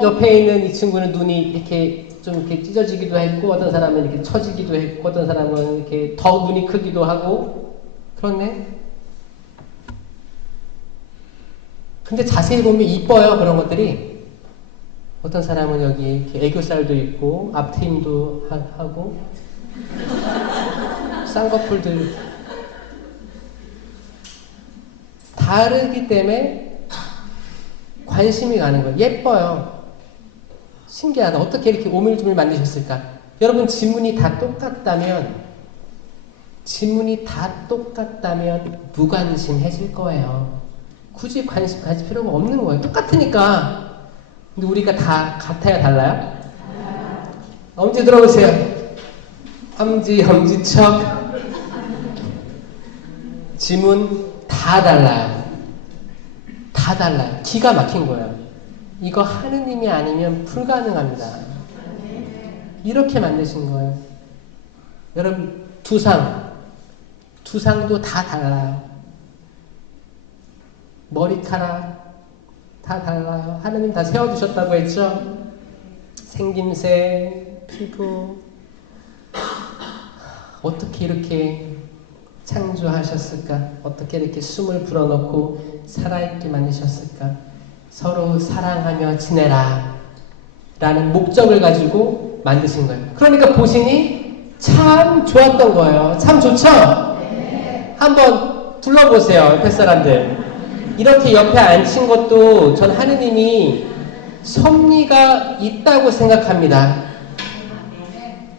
옆에 있는 이 친구는 눈이 이렇게 좀 이렇게 찢어지기도 했고, 어떤 사람은 이렇게 처지기도 했고, 어떤 사람은 이렇게 더 눈이 크기도 하고, 그렇네. 근데 자세히 보면 이뻐요, 그런 것들이. 어떤 사람은 여기 이렇게 애교살도 있고, 앞트임도 하고, 쌍꺼풀들. 다르기 때문에 관심이 가는 거예요. 예뻐요. 신기하다. 어떻게 이렇게 오밀조밀 만드셨을까? 여러분, 지문이 다 똑같다면 무관심해질 거예요. 굳이 관심 가질 필요가 없는 거예요. 똑같으니까. 근데 우리가 다 같아요, 달라요? 엄지 들어보세요. 엄지척. 지문 다 달라요. 다 달라요. 기가 막힌 거예요. 이거 하느님이 아니면 불가능합니다. 이렇게 만드신 거예요. 여러분, 두상도 다 달라요. 머리카락 다 달라요. 하느님 다 세워주셨다고 했죠? 생김새, 피부. 어떻게 이렇게 창조하셨을까? 어떻게 이렇게 숨을 불어넣고 살아있게 만드셨을까? 서로 사랑하며 지내라 라는 목적을 가지고 만드신 거예요. 그러니까 보시니 참 좋았던 거예요. 참 좋죠? 네. 한번 둘러보세요, 옆에 사람들. 이렇게 옆에 앉힌 것도 전 하느님이 섭리가 있다고 생각합니다.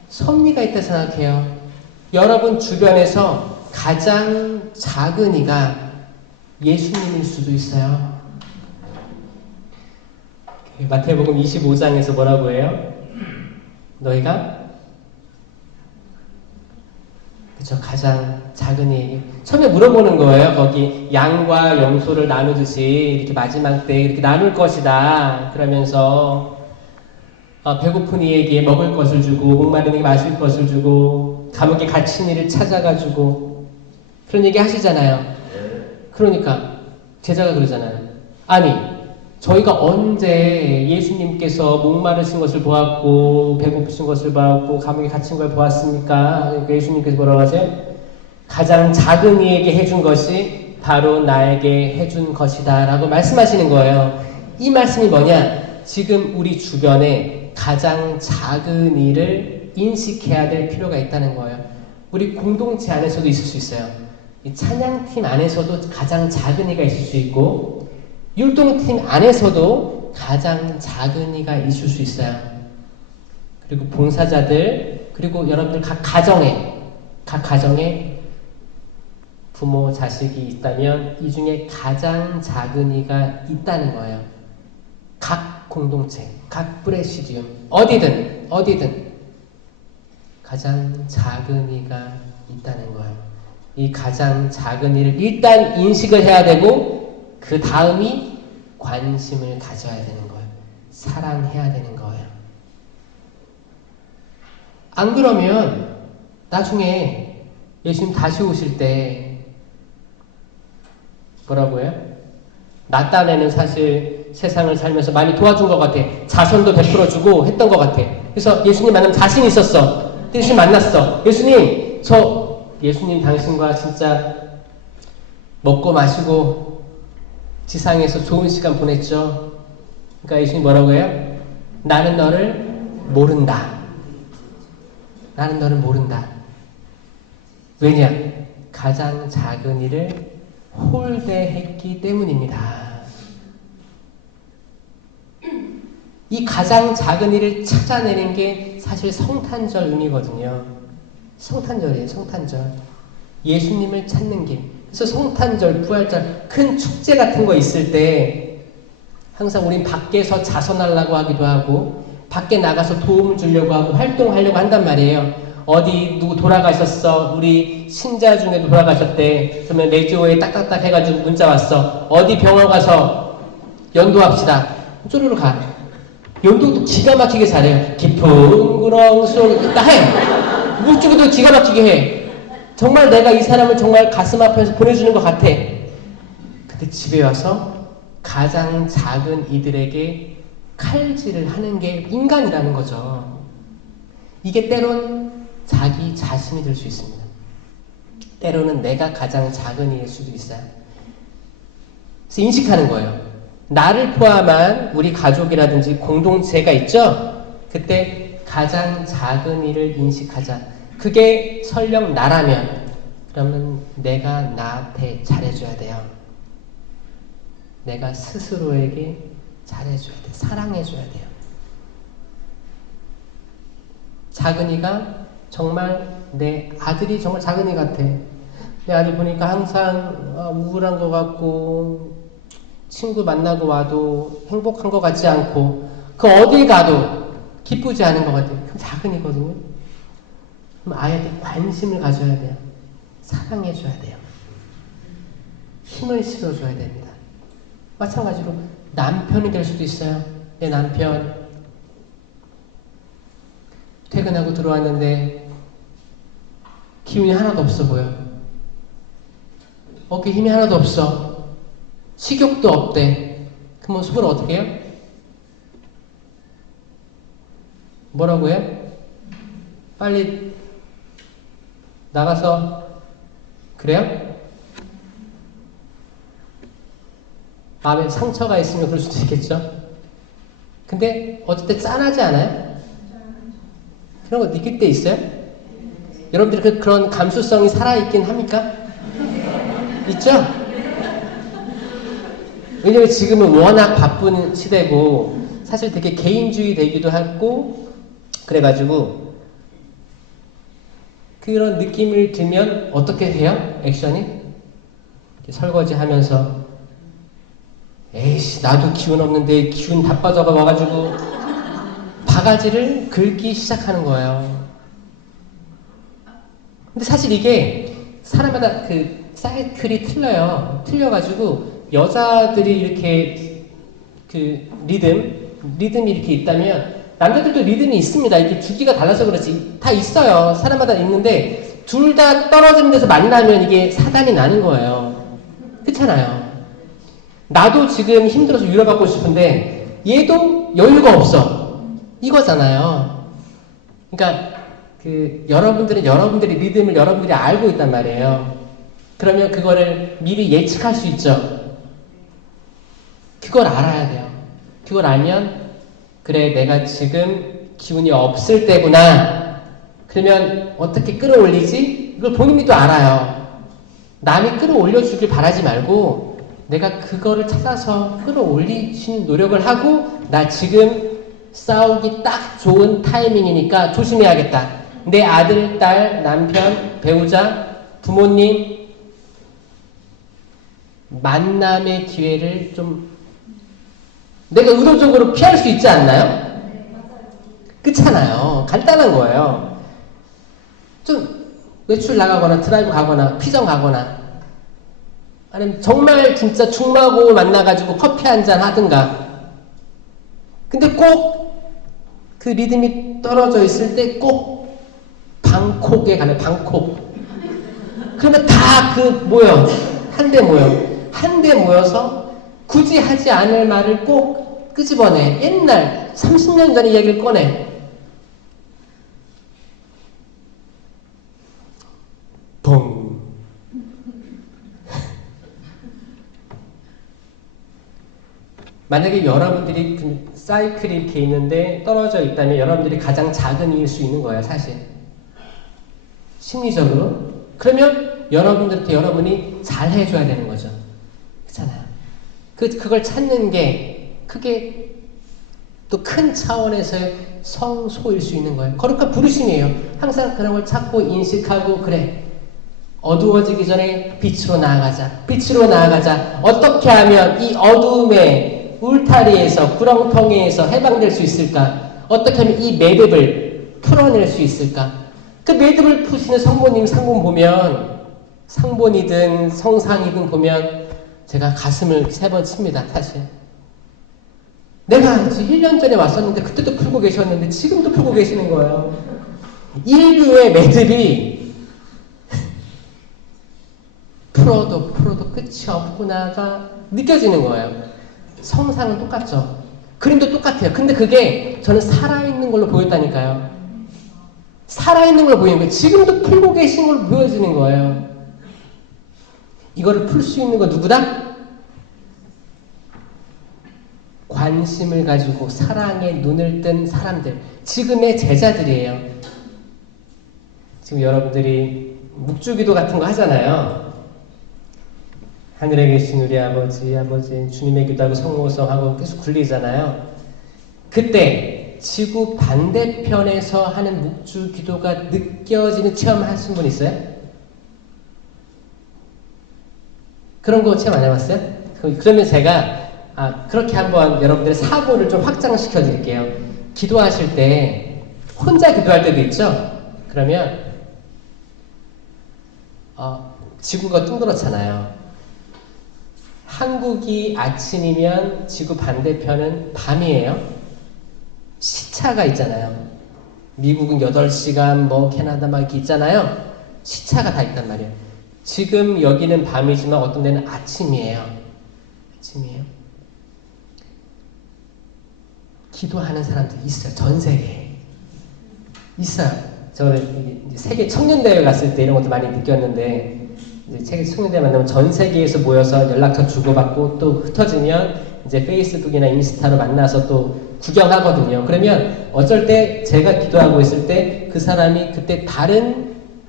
섭리가 있다고 생각해요. 여러분 주변에서 가장 작은 이가 예수님일 수도 있어요. 마태복음 25장에서 뭐라고 해요? 너희가 그쵸, 가장 작은 이에게 처음에 물어보는 거예요. 거기 양과 염소를 나누듯이 이렇게 마지막 때 이렇게 나눌 것이다. 그러면서 배고픈 이에게 먹을 것을 주고 목마른 이에게 마실 것을 주고 감옥에 갇힌 이를 찾아가지고 그런 얘기 하시잖아요. 그러니까 제자가 그러잖아요. 아니, 저희가 언제 예수님께서 목마르신 것을 보았고 배고프신 것을 보았고 감옥에 갇힌 걸 보았습니까? 그러니까 예수님께서 뭐라고 하세요? 가장 작은 이에게 해준 것이 바로 나에게 해준 것이다 라고 말씀하시는 거예요. 이 말씀이 뭐냐? 지금 우리 주변에 가장 작은 일을 인식해야 될 필요가 있다는 거예요. 우리 공동체 안에서도 있을 수 있어요. 이 찬양팀 안에서도 가장 작은 이가 있을 수 있고 율동팀 안에서도 가장 작은 이가 있을 수 있어요. 그리고 봉사자들, 그리고 여러분들 각 가정에 부모, 자식이 있다면 이 중에 가장 작은 이가 있다는 거예요. 각 공동체, 각 프레시디움, 어디든 가장 작은 이가 있다는 거예요. 이 가장 작은 이를 일단 인식을 해야 되고 그 다음이 관심을 가져야 되는 거예요. 사랑해야 되는 거예요. 안 그러면 나중에 예수님 다시 오실 때 뭐라고 해요? 나 딴에는 사실 세상을 살면서 많이 도와준 것 같아. 자선도 베풀어주고 했던 것 같아. 그래서 예수님 만나면 자신 있었어. 예수님 만났어. 예수님 당신과 진짜 먹고 마시고 지상에서 좋은 시간 보냈죠. 그러니까 예수님 뭐라고 해요? 나는 너를 모른다. 나는 너를 모른다. 왜냐? 가장 작은 일을 홀대했기 때문입니다. 이 가장 작은 일을 찾아내는 게 사실 성탄절 의미거든요. 성탄절이에요, 성탄절. 예수님을 찾는 길. 그래서 성탄절, 부활절, 큰 축제 같은 거 있을 때 항상 우린 밖에서 자선하려고 하기도 하고 밖에 나가서 도움을 주려고 하고 활동하려고 한단 말이에요. 어디 누구 돌아가셨어. 우리 신자 중에도 돌아가셨대. 그러면 레지오에 딱딱딱 해가지고 문자 왔어. 어디 병원 가서 연도합시다. 쪼르르 가. 연도도 기가 막히게 잘해요. 깊은 구렁 속 다 해. 묵주기도 기가 막히게 해. 정말 내가 이 사람을 정말 가슴 아파서 보내주는 것 같아. 근데 집에 와서 가장 작은 이들에게 칼질을 하는 게 인간이라는 거죠. 이게 때론 자기 자신이 될 수 있습니다. 때로는 내가 가장 작은 이일 수도 있어요. 그래서 인식하는 거예요. 나를 포함한 우리 가족이라든지 공동체가 있죠? 그때 가장 작은 일을 인식하자. 그게 설령 나라면 그러면 내가 나한테 잘해줘야 돼요. 내가 스스로에게 잘해줘야 돼. 사랑해줘야 돼요. 작은이가 정말 내 아들이 정말 작은이 같아. 내 아들 보니까 항상 우울한 것 같고 친구 만나고 와도 행복한 것 같지 않고 그 어딜 가도 기쁘지 않은 것 같아요. 그럼 작은이거든요. 그럼 아이한테 관심을 가져야 돼요. 사랑해줘야 돼요. 힘을 실어줘야 됩니다. 마찬가지로 남편이 될 수도 있어요. 내 남편 퇴근하고 들어왔는데 기운이 하나도 없어 보여. 어깨 힘이 하나도 없어. 식욕도 없대. 그러면 속으로 어떻게 해요? 뭐라고 해요? 빨리 나가서 그래요? 마음에 상처가 있으면 그럴 수도 있겠죠. 근데 어쨌든 짠하지 않아요? 그런 거 느낄 때 있어요? 여러분들이 그런 감수성이 살아있긴 합니까? 있죠? 왜냐면 지금은 워낙 바쁜 시대고 사실 되게 개인주의 되기도 하고 그래가지고 그런 느낌을 들면 어떻게 해요? 액션이? 설거지 하면서 에이씨 나도 기운 없는데 기운 다 빠져가지고 바가지를 긁기 시작하는 거예요. 근데 사실 이게 사람마다 그 사이클이 틀려요. 틀려가지고 여자들이 이렇게 그 리듬이 이렇게 있다면 남자들도 리듬이 있습니다. 이렇게 주기가 달라서 그렇지 다 있어요. 사람마다 있는데 둘 다 떨어지는 데서 만나면 이게 사단이 나는 거예요. 그렇잖아요. 나도 지금 힘들어서 위로받고 싶은데 얘도 여유가 없어. 이거잖아요. 그러니까 여러분들은 여러분들의 리듬을 여러분들이 알고 있단 말이에요. 그러면 그거를 미리 예측할 수 있죠. 그걸 알아야 돼요. 그걸 알면 그래 내가 지금 기운이 없을 때구나. 그러면 어떻게 끌어올리지? 이걸 본인이 또 알아요. 남이 끌어올려주길 바라지 말고 내가 그거를 찾아서 끌어올리시는 노력을 하고 나 지금 싸우기 딱 좋은 타이밍이니까 조심해야겠다. 내 아들, 딸, 남편, 배우자, 부모님 만남의 기회를 좀 내가 의도적으로 피할 수 있지 않나요? 그렇잖아요. 간단한 거예요. 좀 외출 나가거나 드라이브 가거나 피정 가거나 아니면 정말 진짜 중마고 만나가지고 커피 한잔 하든가. 근데 꼭 그 리듬이 떨어져 있을 때 꼭 방콕에 가는 방콕. 그러면 다 모여. 한데 모여. 한데 모여서 굳이 하지 않을 말을 꼭 끄집어내. 옛날 30년 전 이야기를 꺼내. 봉. 만약에 여러분들이 그 사이클이 이렇게 있는데 떨어져 있다면 여러분들이 가장 작은 이일 수 있는 거예요, 사실. 심리적으로. 그러면 여러분들한테 여러분이 잘 해줘야 되는 거죠. 그렇잖아요. 그걸 찾는 게 크게 또 큰 차원에서의 성소일 수 있는 거예요. 거룩한 부르심이에요. 항상 그런 걸 찾고 인식하고 그래. 어두워지기 전에 빛으로 나아가자. 빛으로 나아가자. 어떻게 하면 이 어두움의 울타리에서 구렁텅이에서 해방될 수 있을까? 어떻게 하면 이 매듭을 풀어낼 수 있을까? 그 매듭을 푸시는 성모님 상봉 보면, 상본이든 성상이든 보면 제가 가슴을 3번 칩니다, 사실. 내가 1년 전에 왔었는데 그때도 풀고 계셨는데 지금도 풀고 계시는 거예요. 인류의 매듭이 풀어도 끝이 없구나가 느껴지는 거예요. 성상은 똑같죠. 그림도 똑같아요. 근데 그게 저는 살아있는 걸로 보였다니까요. 살아있는 걸 보이는 거예요. 지금도 풀고 계신 걸로 보여지는 거예요. 이거를 풀 수 있는 건 누구다? 관심을 가지고 사랑에 눈을 뜬 사람들, 지금의 제자들이에요. 지금 여러분들이 묵주기도 같은 거 하잖아요. 하늘에 계신 우리 아버지 주님의 기도하고 성모성하고 계속 굴리잖아요. 그때 지구 반대편에서 하는 묵주기도가 느껴지는 체험 하신 분 있어요? 그런 거 체험 안 해봤어요? 그러면 제가 그렇게 한번 여러분들의 사고를 좀 확장시켜 드릴게요. 기도하실 때 혼자 기도할 때도 있죠? 그러면 지구가 둥그렇잖아요. 한국이 아침이면 지구 반대편은 밤이에요. 시차가 있잖아요. 미국은 8시간, 캐나다 막 이렇게 있잖아요. 시차가 다 있단 말이에요. 지금 여기는 밤이지만 어떤 데는 아침이에요. 기도하는 사람들이 있어요. 전 세계에. 있어요. 저는 세계 청년대회 갔을 때 이런 것도 많이 느꼈는데, 이제 세계 청년대회 만나면 전 세계에서 모여서 연락처 주고받고 또 흩어지면 이제 페이스북이나 인스타로 만나서 또 구경하거든요. 그러면 어쩔 때 제가 기도하고 있을 때 그 사람이 그때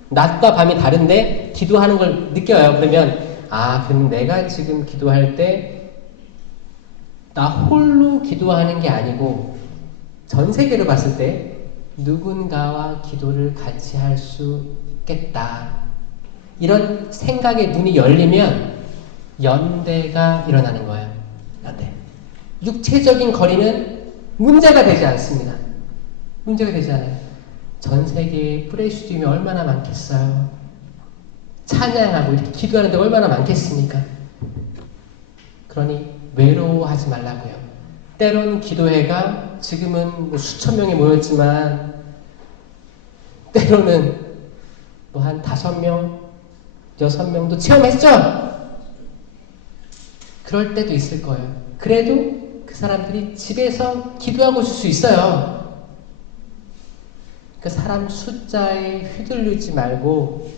낮과 밤이 다른데 기도하는 걸 느껴요. 그러면 그럼 내가 지금 기도할 때 나 홀로 기도하는 게 아니고 전 세계로 봤을 때 누군가와 기도를 같이 할 수 있겠다. 이런 생각에 눈이 열리면 연대가 일어나는 거예요. 연대. 육체적인 거리는 문제가 되지 않습니다. 문제가 되지 않아요. 전 세계에 프레시즘이 얼마나 많겠어요. 찬양하고 이렇게 기도하는 데가 얼마나 많겠습니까? 그러니 외로워하지 말라고요. 때론 기도회가 지금은 수천 명이 모였지만 때로는 한 5명, 6명도 체험했죠? 그럴 때도 있을 거예요. 그래도 그 사람들이 집에서 기도하고 있을 수 있어요. 그 사람 숫자에 휘둘리지 말고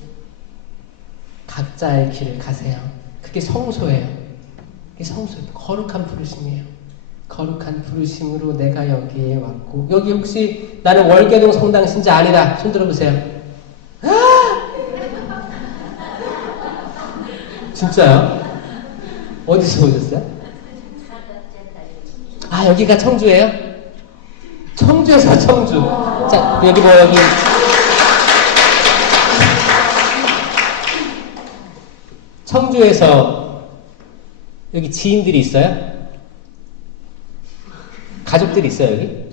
각자의 길을 가세요. 그게 성소예요. 그게 성소예요. 거룩한 부르심이에요. 거룩한 부르심으로 내가 여기에 왔고, 여기 혹시 나는 월계동 성당 신자 아니다. 손 들어보세요. 진짜요? 어디서 오셨어요? 여기가 청주예요? 청주에서 청주. 자, 여기 여기. 청주에서 여기 지인들이 있어요? 가족들이 있어요, 여기?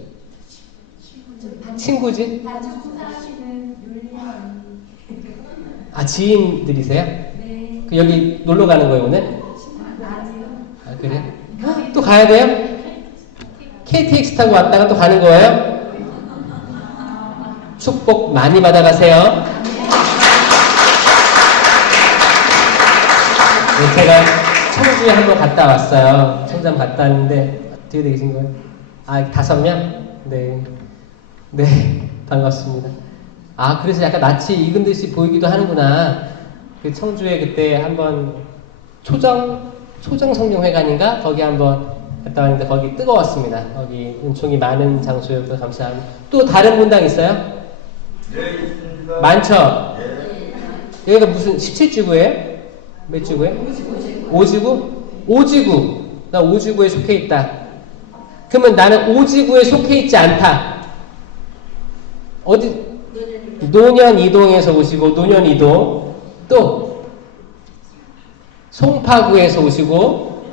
친구지? 지인들이세요? 네. 여기 놀러 가는 거예요, 오늘? 그래? 또 가야 돼요? KTX 타고 왔다가 또 가는 거예요? 축복 많이 받아가세요. 네, 제가 청주에 한번 갔다 왔어요. 청주 갔다 왔는데 어떻게 되신 거예요? 5명? 네. 네, 반갑습니다. 그래서 약간 낯이 익은 듯이 보이기도 하는구나. 그 청주에 그때 한번 초정 성령회관인가? 거기 한번 갔다 왔는데 거기 뜨거웠습니다. 거기 은총이 많은 장소였고 감사합니다. 또 다른 분당 있어요? 네, 있습니다. 많죠? 네. 여기가 무슨 17지구예요? 몇 지구예요? 5지구? 5지구. 나 5지구에 속해 있다. 그러면 나는 5지구에 속해 있지 않다. 어디? 노년 이동에서 오시고, 노년 이동. 또 송파구에서 오시고,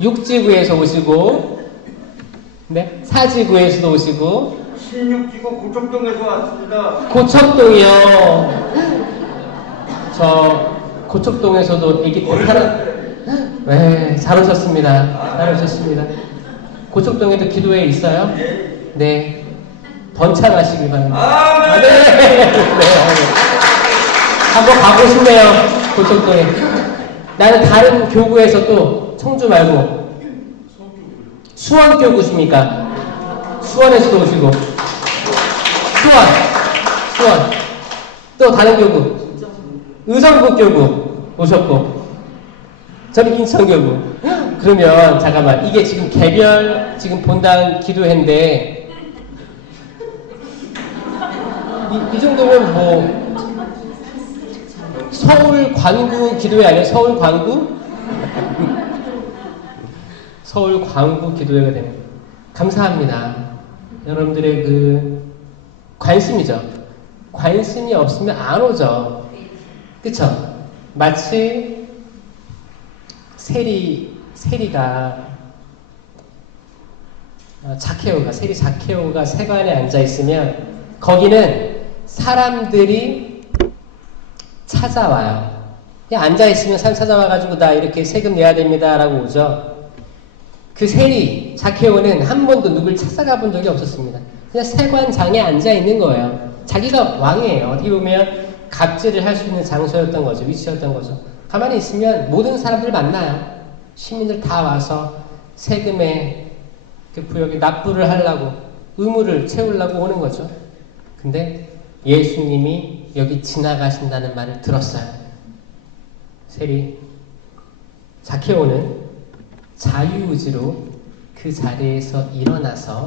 육지구에서 오시고, 네, 사지구에서도 오시고, 16지구 고척동에서 왔습니다. 고척동이요. 저 고척동에서도 아기 때 살아. 네, 잘 오셨습니다. 잘 오셨습니다. 고척동에도 기도회 있어요? 네. 네. 번창하시길 바랍니다. 아, 네. 네. 한번 가고 싶네요. 고척동에. 나는 다른 교구에서 또 청주 말고 수원 교구십니까? 수원에서도 오시고 수원 또 다른 교구 의정부 교구 오셨고 저는 인천 교구. 그러면 잠깐만 이게 지금 개별 지금 본당 기도회인데 이 정도면 뭐 서울 관구 기도회 아니에요? 서울 관구? 서울 광구 기도회가 되는 거예요. 감사합니다. 여러분들의 그 관심이죠. 관심이 없으면 안 오죠. 그쵸? 마치 세리가 자케오가 세관에 앉아 있으면 거기는 사람들이 찾아와요. 그냥 앉아 있으면 사람 찾아와가지고 나 이렇게 세금 내야 됩니다라고 오죠. 그 자케오는 한 번도 누굴 찾아가 본 적이 없었습니다. 그냥 세관장에 앉아 있는 거예요. 자기가 왕이에요. 어떻게 보면 갑질을 할 수 있는 장소였던 거죠. 위치였던 거죠. 가만히 있으면 모든 사람들 만나요. 시민들 다 와서 세금의 그 부역에 납부를 하려고 의무를 채우려고 오는 거죠. 근데 예수님이 여기 지나가신다는 말을 들었어요. 자케오는 자유의지로 그 자리에서 일어나서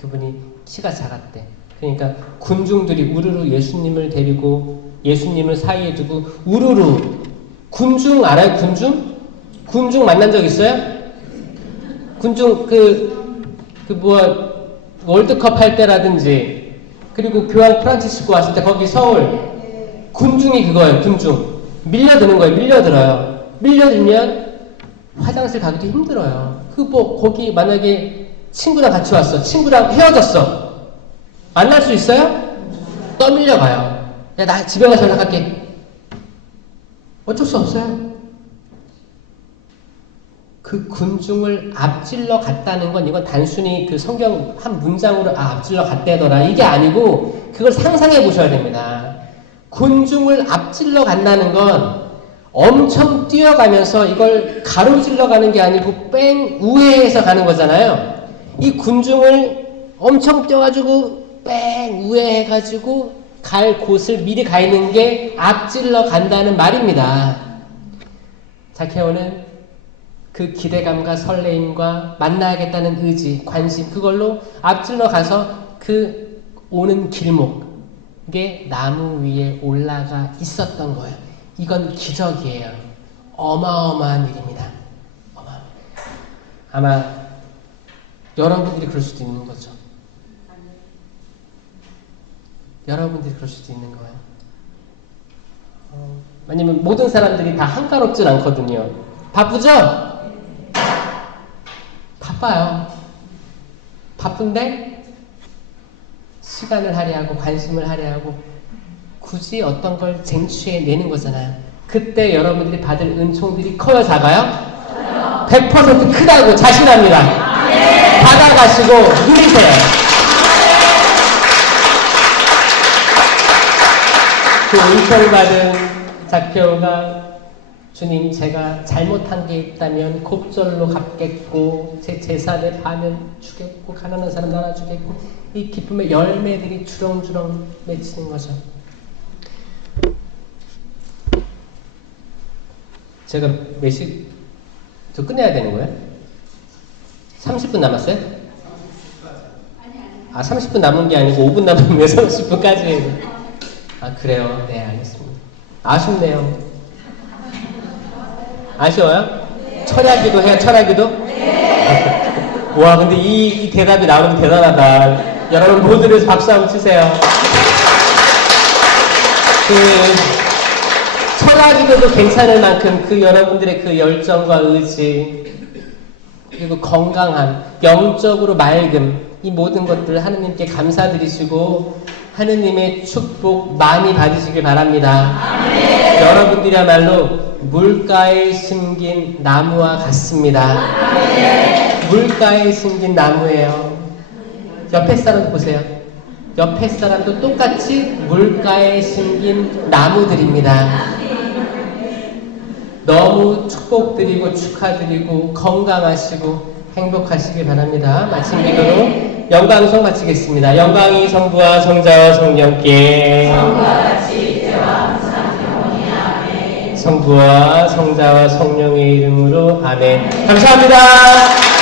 그분이 키가 작았대. 그러니까 군중들이 우르르 예수님을 데리고 예수님을 사이에 두고 우르르 군중 알아요? 군중 만난 적 있어요? 군중 월드컵 할 때라든지 그리고 교황 프란치스코 왔을 때 거기 서울 군중이 그거예요. 군중 밀려드는 거예요. 밀려들면 화장실 가기도 힘들어요. 거기 만약에 친구랑 같이 왔어. 친구랑 헤어졌어. 만날 수 있어요? 떠밀려 가요. 야, 나 집에 가서 연락할게. 어쩔 수 없어요. 그 군중을 앞질러 갔다는 건 이건 단순히 그 성경 한 문장으로 앞질러 갔다더라 이게 아니고 그걸 상상해 보셔야 됩니다. 군중을 앞질러 간다는 건 엄청 뛰어가면서 이걸 가로질러 가는 게 아니고 뺑 우회해서 가는 거잖아요. 이 군중을 엄청 뛰어가지고 뺑 우회해가지고 갈 곳을 미리 가 있는 게 앞질러 간다는 말입니다. 자케오는 그 기대감과 설레임과 만나야겠다는 의지, 관심 그걸로 앞질러 가서 그 오는 길목에 나무 위에 올라가 있었던 거예요. 이건 기적이에요. 어마어마한 일입니다. 아마 여러분들이 그럴 수도 있는 거죠. 여러분들이 그럴 수도 있는 거예요. 왜냐면 모든 사람들이 다 한가롭진 않거든요. 바쁘죠? 바빠요. 바쁜데 시간을 할애하고 관심을 할애하고 굳이 어떤 걸 쟁취해내는 거잖아요. 그때 여러분들이 받을 은총들이 커요, 작아요? 100% 크다고 자신합니다. 받아가시고 누리세요. 그 은총을 받은 자케오가 주님 제가 잘못한 게 있다면 곱절로 갚겠고 제 재산의 반을 주겠고 가난한 사람 나눠주겠고 이 기쁨의 열매들이 주렁주렁 맺히는 거죠. 제가 저 끝내야 되는 거예요? 30분 남았어요? 30분 남은 게 아니고 5분 남으면 왜 30분까지 해야 돼? 그래요? 네, 알겠습니다. 아쉽네요. 아쉬워요? 철야기도 해요? 철야기도? 네. 와, 근데 이 대답이 나오면 대단하다. 여러분 모두를 박수 한번 치세요. 철야기도도 괜찮을 만큼 그 여러분들의 그 열정과 의지 그리고 건강함, 영적으로 맑음 이 모든 것들 하느님께 감사드리시고 하느님의 축복 많이 받으시길 바랍니다. 여러분들이야말로 물가에 심긴 나무와 같습니다. 물가에 심긴 나무예요. 옆에 사람 보세요. 옆에 사람도 똑같이 물가에 심긴 나무들입니다. 너무 축복드리고 축하드리고 건강하시고 행복하시길 바랍니다. 마침 기도로 영광송 마치겠습니다. 영광이 성부와 성자와 성령께 성부와 성자와 성령의 이름으로 아멘. 감사합니다.